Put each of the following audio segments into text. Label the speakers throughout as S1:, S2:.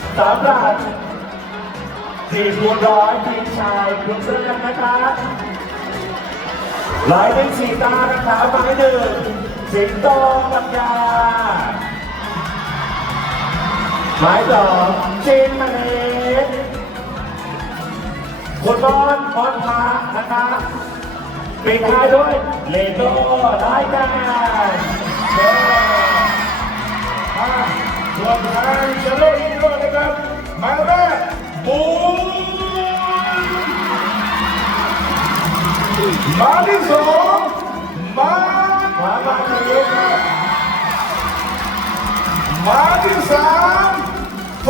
S1: สำหรับทีมคูณร้อยทีมชายคุณเสื้อนะคะหลายเป็นสีตานะคะหมายหนึ่งสิงโตปัญญาหมายสองชินมณีคุณบอลพรพานะคะปิดท้ายด้วยเลโก้รายการ
S2: ส่วนทางเชลโลอีกด้วยนะครับหมายแรกบูหมายที่สองมา
S1: ขวามาทีครับ
S2: หมายที่สามโฟ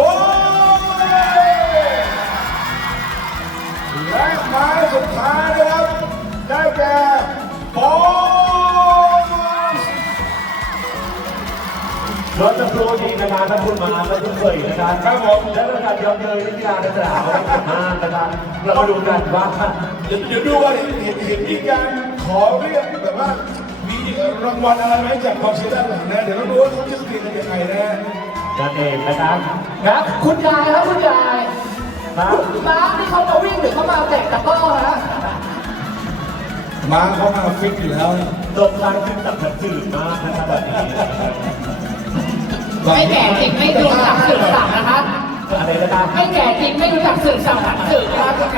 S2: และหมายสุดท้ายนะครับได้แก่บอส
S1: รถจะโปรดีนะครับถ้าคุณมาแล้วคุณเคยนะครับครับผมแล้วการยอมเยยนักกีฬาในสนามมากนะครับเรามาดูกันว่า
S2: เดี๋ยวดูว่าเห็นมีการขอเรียกแบบว่ามีรางวัลอะไรไหมจากกองเชียร์ด้านหลังนะเดี๋ยวเราดูว่าเขาจะสกรีนกันยังไงนะ
S1: นั่นเองนะครับ
S3: ครับคุณยายครับคุณยาย
S1: ครับ
S3: คุณม้าที่เขามาวิ่งหรือเขามาเตะตะกร้อฮะ
S2: มาเขามาฟิตอยู่แล้ว
S1: ตกลายขึ้นตับกระจืดมากนะครับแบบนี้
S3: ไม่แก่จริงไม่รู้จักสื่อสารนะคะ
S1: อะไรนะครับ
S3: ไม่แก่จริงไม่รู้จักสื่อสารสื่อครับคุณขา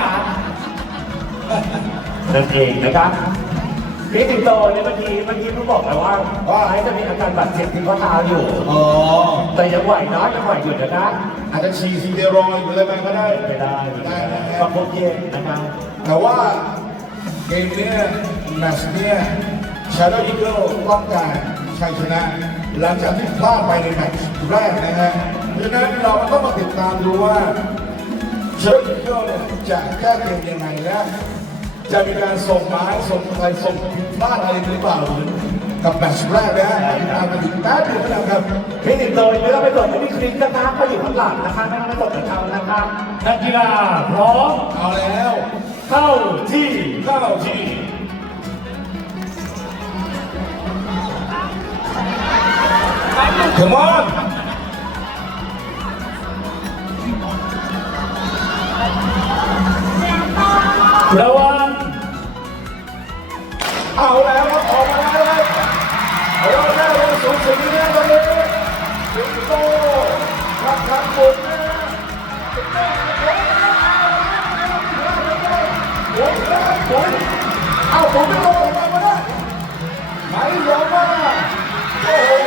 S1: นั่นเองนะครับพี่สิงโตเนี่ยเมื่อกี้รู้บอกไปว่าไอ้จะมีอาการบาดเจ็บที่ข้อเท้าอยู่
S2: อ๋อ
S1: แต่ยังไหวน้อยยังไหวอยู่นะครับ
S2: อาจจะฉี่ซีเดรอยหรืออะไรมาก็ได้
S1: ไม่ได้
S2: ได้นะค
S1: ป
S2: รั
S1: ระ
S2: บ
S1: คบเย็นนะครับ
S2: แต่ว่าเกมเนี้ยแมตช์เนี้ยชาโดว์อีเกิลต้องการชัยชนะหลังจากที่พลาดไปในแมตช์แรกนะฮะเพราะฉะนั้นเราต้องมาติดตามดูว่าชาโดว์อีเกิลเนี่ยจะแก้เกมยังไงและจะมีการส่งไม้ส่งอะไรส่งผิดพลาดอะไรหรือเปล่ากับแมตช์แรกนะฮะติดตามกันอีกแป๊บเดียวนะครับ
S1: พี่สิงโตไม่ต้องไปสนไม่มีคลิปนะครับก็อยู่ข้างหลังนะคะไม่ต้องไปสนกับเขานะครับนักกีฬาพร้อม
S2: เอาแล้ว
S1: เข้าที่
S2: เข้าที่Come on
S1: ระวัง
S2: เอาแล้วครับออกมาแล้วเราได้ลงสูงสุดนี้ตอนนี้สิงโตรับทางบนนะโอ้โหเอาผมไม่ลงออกมาได้ไม่ยอมมาโอ้โห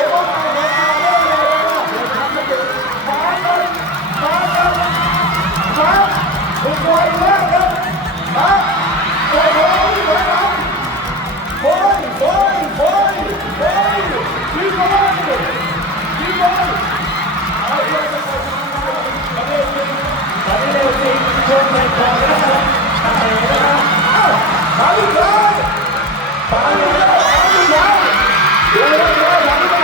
S2: คุณบอยแล้วครับมาโอ้โหนี่เหมือนกันบอยพี่บอยเอาเรื่องไปตอนนี้
S1: ตอนนี้เร็วจริงช่วงในคอนะครับตาเอ๋นะครับ
S2: มาอีกแล้วมาอีกแล้วเร็วอย่างนี้ไป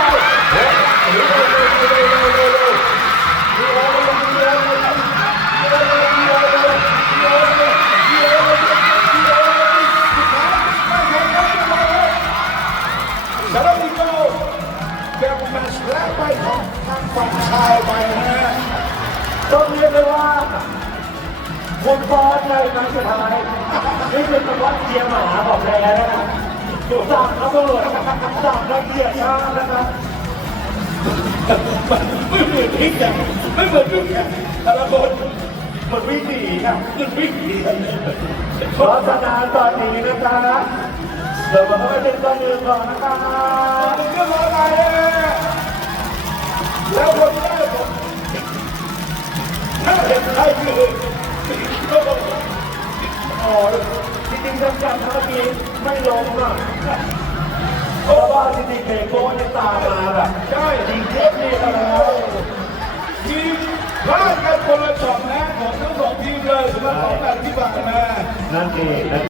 S2: ชาโดว์อีเกิลเก็บแมตช์แรกไปของทางฝั่งชายไปนะฮะ
S1: ต้องเรียกได้ว่าคุณบอลในครั้งสุดท้ายนี่เป็นจังหวะเชียร์หมาบอกเลยนะครับสั่งตำรวจสั่งนักเกียรติชาตินะครับ
S2: ไม่เหมือนพิกอย่างไม่เหมือนพิกอย่างแต่ละคน
S1: มันวิ่งหนีครับ
S2: มันวิ่งหนี
S1: เพราะฉะนั้นตอนนี้นะครับเดี๋ยวมาเข้าไปเป็นตัวหนึ่งก่อนนะครับ
S2: มันก็มาอะไรแล้วคนแรกผมถ้าเห็นใครคือก็บอก
S1: อ๋อจริงๆจำเมื่อกี้ไม่ลงอ่ะเพราะว่าจริงๆเบโก้เนี่ยตามมาแบบ
S2: ใช่
S1: จริงเทียบนี่แล้ว
S2: ทีมพลาดกันคนละช็อตนะของทั้งสองทีมเลยสำหรับสองแมตช์ที่ผ่านมา
S1: นั่นเองนะ